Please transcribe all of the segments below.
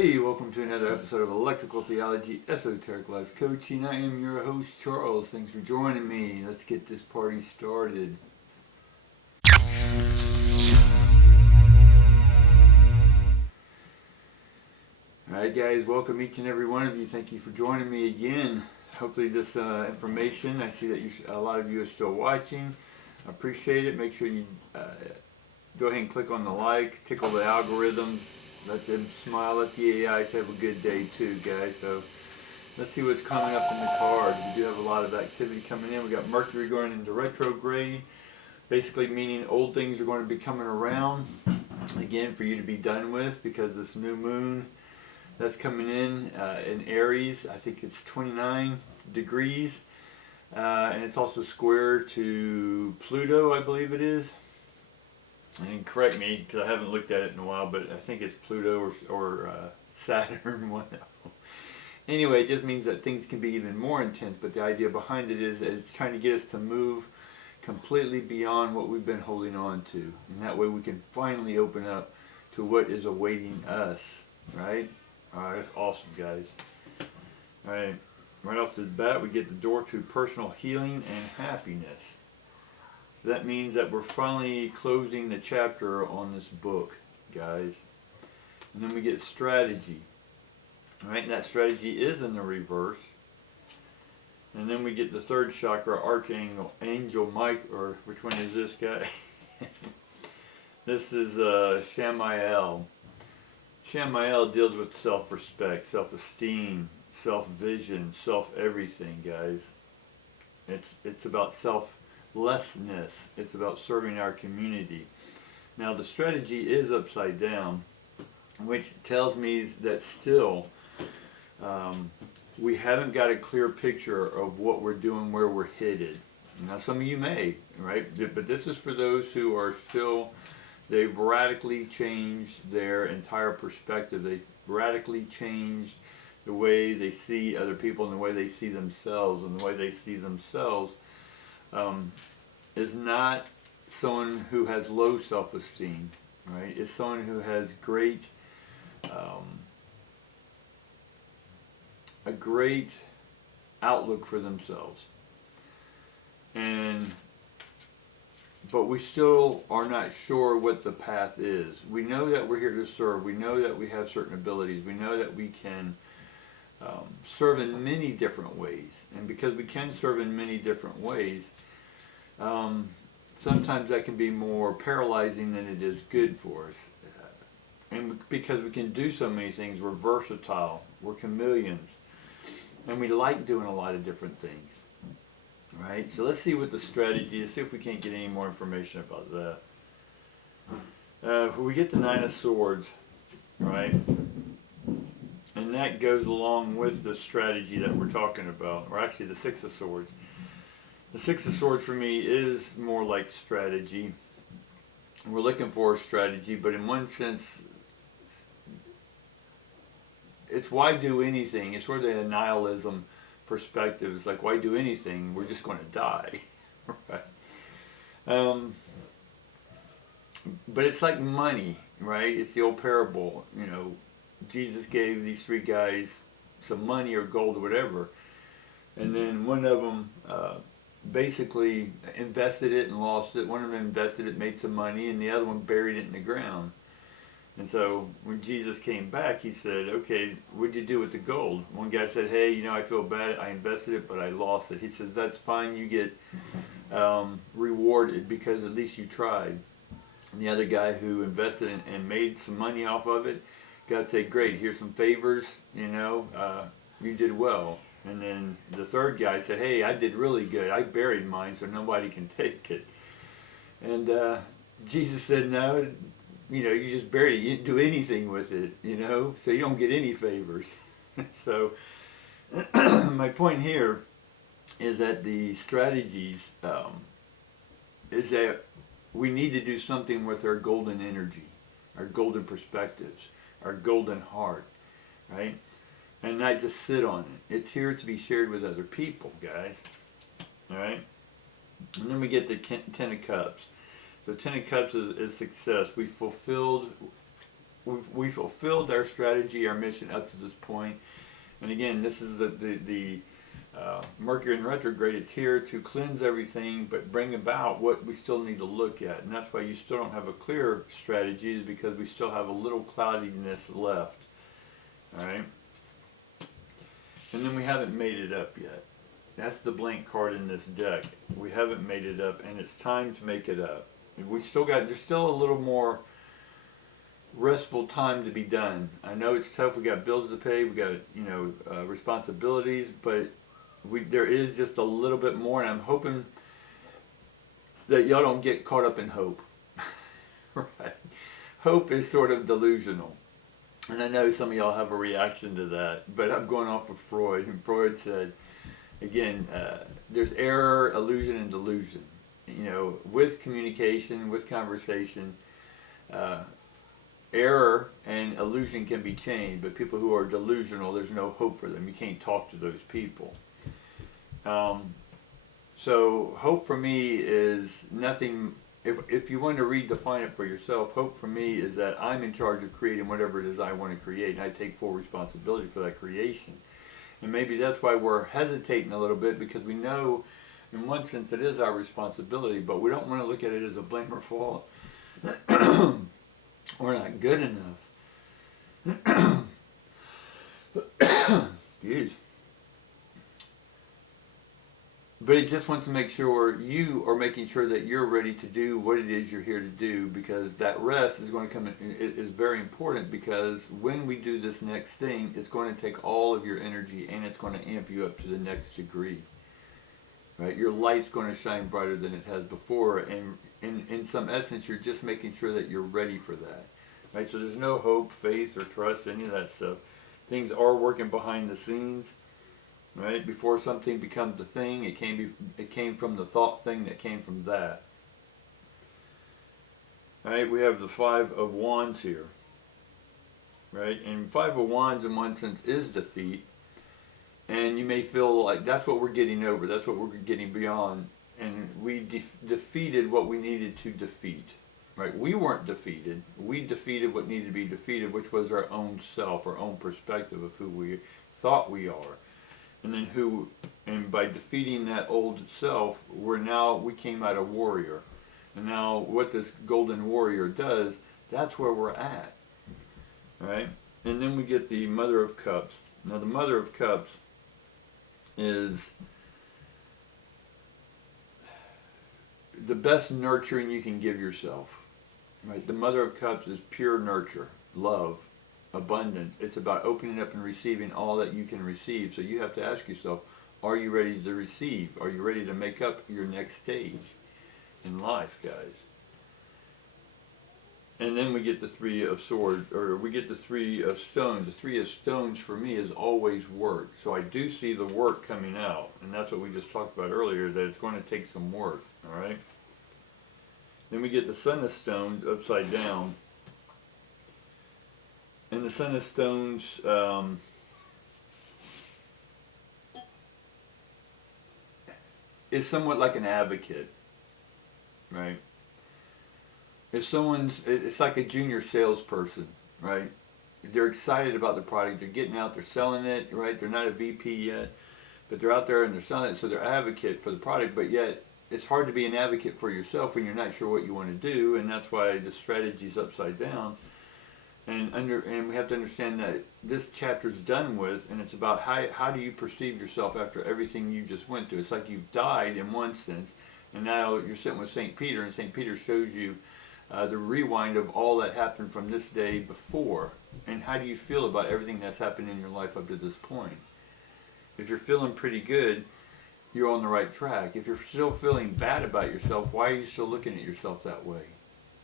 Hey, welcome to another episode of Electrical Theology Esoteric Life Coaching. I am your host, Charles. Thanks for joining me. Let's get this party started. Alright guys, welcome each and every one of you. Thank you for joining me again. Hopefully this information, I see that a lot of you are still watching. I appreciate it. Make sure you go ahead and click on the like, tickle the algorithms. Let them smile, let the AIs have a good day too, guys. So let's see what's coming up in the cards. We do have a lot of activity coming in. We got Mercury going into retrograde, basically meaning old things are going to be coming around again for you to be done with, because this new moon that's coming in Aries, I think it's 29 degrees, and it's also square to Pluto, I believe it is. And correct me, because I haven't looked at it in a while, but I think it's Pluto or Saturn, one of them. Anyway, it just means that things can be even more intense, but the idea behind it is that it's trying to get us to move completely beyond what we've been holding on to. And that way we can finally open up to what is awaiting us, right? Alright, that's awesome, guys. Alright, right off the bat, we get the door to personal healing and happiness. That means that we're finally closing the chapter on this book, guys. And then we get strategy. Alright, and that strategy is in the reverse. And then we get the third chakra, Archangel Mike, or which one is this guy? This is Shamael. Shamael deals with self-respect, self-esteem, self-vision, self-everything, guys. It's about selflessness. It's about serving our community. Now the strategy is upside down, which tells me that still we haven't got a clear picture of what we're doing, where we're headed. Now some of you may, right? But this is for those who are still, they've radically changed their entire perspective. They've radically changed the way they see other people and the way they see themselves. And the way they see themselves is not someone who has low self-esteem, right? It's someone who has a great outlook for themselves. But we still are not sure what the path is. We know that we're here to serve. We know that we have certain abilities. We know that we can serve in many different ways. And because we can serve in many different ways, sometimes that can be more paralyzing than it is good for us. And because we can do so many things, we're versatile, we're chameleons, and we like doing a lot of different things. Right? So let's see what the strategy is, see if we can't get any more information about that. We get the Nine of Swords, right? And that goes along with the strategy that we're talking about, or actually the Six of Swords. The Six of Swords for me is more like strategy. We're looking for a strategy, but in one sense, it's why do anything? It's sort of the nihilism perspective. It's like, why do anything? We're just going to die. Right? But it's like money, right? It's the old parable. You know, Jesus gave these three guys some money or gold or whatever, and then one of them basically invested it and lost it. One of them invested it, made some money, and the other one buried it in the ground. And so when Jesus came back, he said, okay, what'd you do with the gold? One guy said, hey, you know, I feel bad. I invested it, but I lost it. He says, that's fine. You get rewarded because at least you tried. And the other guy who invested and made some money off of it, God said, great, here's some favors, you know, you did well. And then the third guy said, hey, I did really good. I buried mine so nobody can take it. And Jesus said, no, you know, you just buried it. You didn't do anything with it, you know, so you don't get any favors. So my point here is that the strategies is that we need to do something with our golden energy, our golden perspectives, our golden heart, right? And not just sit on it. It's here to be shared with other people, guys. All right? And then we get the Ten of Cups. So Ten of Cups is success. We fulfilled we fulfilled our strategy, our mission up to this point. And again, this is the Mercury in retrograde. It's here to cleanse everything, but bring about what we still need to look at. And that's why you still don't have a clear strategy, is because we still have a little cloudiness left. All right. And then we haven't made it up yet. That's the blank card in this deck. We haven't made it up, and it's time to make it up. We still got, there's still a little more restful time to be done. I know it's tough. We got bills to pay. We got, responsibilities, but there is just a little bit more, and I'm hoping that y'all don't get caught up in hope. Right? Hope is sort of delusional. And I know some of y'all have a reaction to that, but I'm going off of Freud, and Freud said, again, there's error, illusion, and delusion. With communication, with conversation, error and illusion can be changed, but people who are delusional, there's no hope for them. You can't talk to those people. So hope for me is nothing. If you want to redefine it for yourself, hope for me is that I'm in charge of creating whatever it is I want to create, and I take full responsibility for that creation. And maybe that's why we're hesitating a little bit, because we know in one sense it is our responsibility, but we don't want to look at it as a blame or fault. We're not good enough. Excuse. But it just wants to make sure you are making sure that you're ready to do what it is you're here to do, because that rest is going to come in, it is very important, because when we do this next thing, it's going to take all of your energy, and it's going to amp you up to the next degree. Right? Your light's going to shine brighter than it has before, and in some essence, you're just making sure that you're ready for that. Right? So there's no hope, faith, or trust, any of that stuff. Things are working behind the scenes. Right? Before something becomes a thing, it came from the thought thing that came from that. Right? We have the Five of Wands here. Right? And Five of Wands in one sense is defeat. And you may feel like that's what we're getting over. That's what we're getting beyond. And we defeated what we needed to defeat. Right? We weren't defeated. We defeated what needed to be defeated, which was our own self, our own perspective of who we thought we are. And by defeating that old self, we came out a warrior. And now what this golden warrior does, that's where we're at. Right? And then we get the Mother of Cups. Now the Mother of Cups is the best nurturing you can give yourself. Right? The Mother of Cups is pure nurture, love, abundant. It's about opening up and receiving all that you can receive. So you have to ask yourself, are you ready to receive? Are you ready to make up your next stage in life, guys? And then we get the Three of Swords, or we get the Three of Stones. The Three of Stones for me is always work. So I do see the work coming out, and that's what we just talked about earlier, that it's going to take some work, all right? Then we get the Sun of Stones upside down. And the Sun of Stones is somewhat like an advocate, right? It's like a junior salesperson, right? They're excited about the product. They're getting out, they're selling it, right? They're not a VP yet, but they're out there and they're selling it, so they're advocate for the product, but yet it's hard to be an advocate for yourself when you're not sure what you want to do, and that's why the strategy's upside down. And we have to understand that this chapter's done with, and it's about how do you perceive yourself after everything you just went through. It's like you've died in one sense, and now you're sitting with St. Peter, and St. Peter shows you the rewind of all that happened from this day before. And how do you feel about everything that's happened in your life up to this point? If you're feeling pretty good, you're on the right track. If you're still feeling bad about yourself, why are you still looking at yourself that way?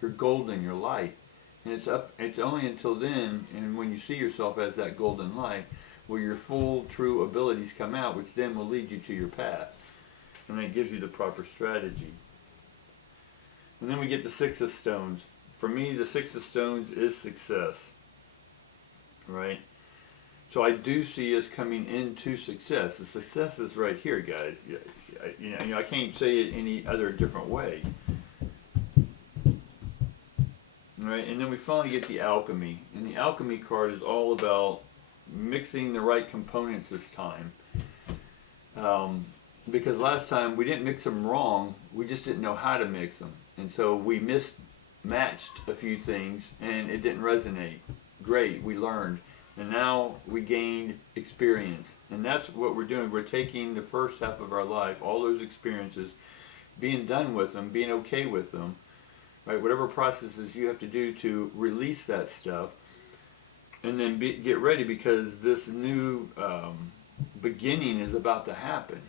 You're golden, you're light. And it's only until then, and when you see yourself as that golden light, will your full, true abilities come out, which then will lead you to your path. And that gives you the proper strategy. And then we get the Six of Stones. For me, the Six of Stones is success. Right? So I do see us coming into success. The success is right here, guys. I can't say it any other different way. right? And then we finally get the alchemy. And the alchemy card is all about mixing the right components this time. Because last time we didn't mix them wrong, we just didn't know how to mix them. And so we mismatched a few things and it didn't resonate. Great, we learned. And now we gained experience. And that's what we're doing. We're taking the first half of our life, all those experiences, being done with them, being okay with them, right? Whatever processes you have to do to release that stuff, and then get ready, because this new beginning is about to happen.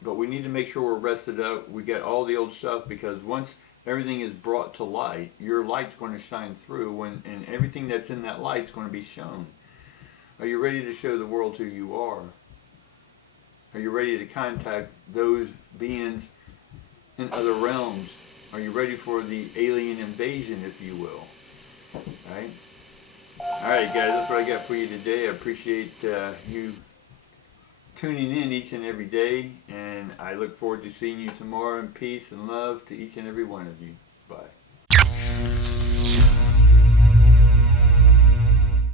But we need to make sure we're rested up. We get all the old stuff, because once everything is brought to light, your light's going to shine through, and everything that's in that light's going to be shown. Are you ready to show the world who you are? Are you ready to contact those beings in other realms? Are you ready for the alien invasion, if you will? Right? Alright guys, that's what I got for you today. I appreciate you tuning in each and every day, and I look forward to seeing you tomorrow in peace and love to each and every one of you. Bye.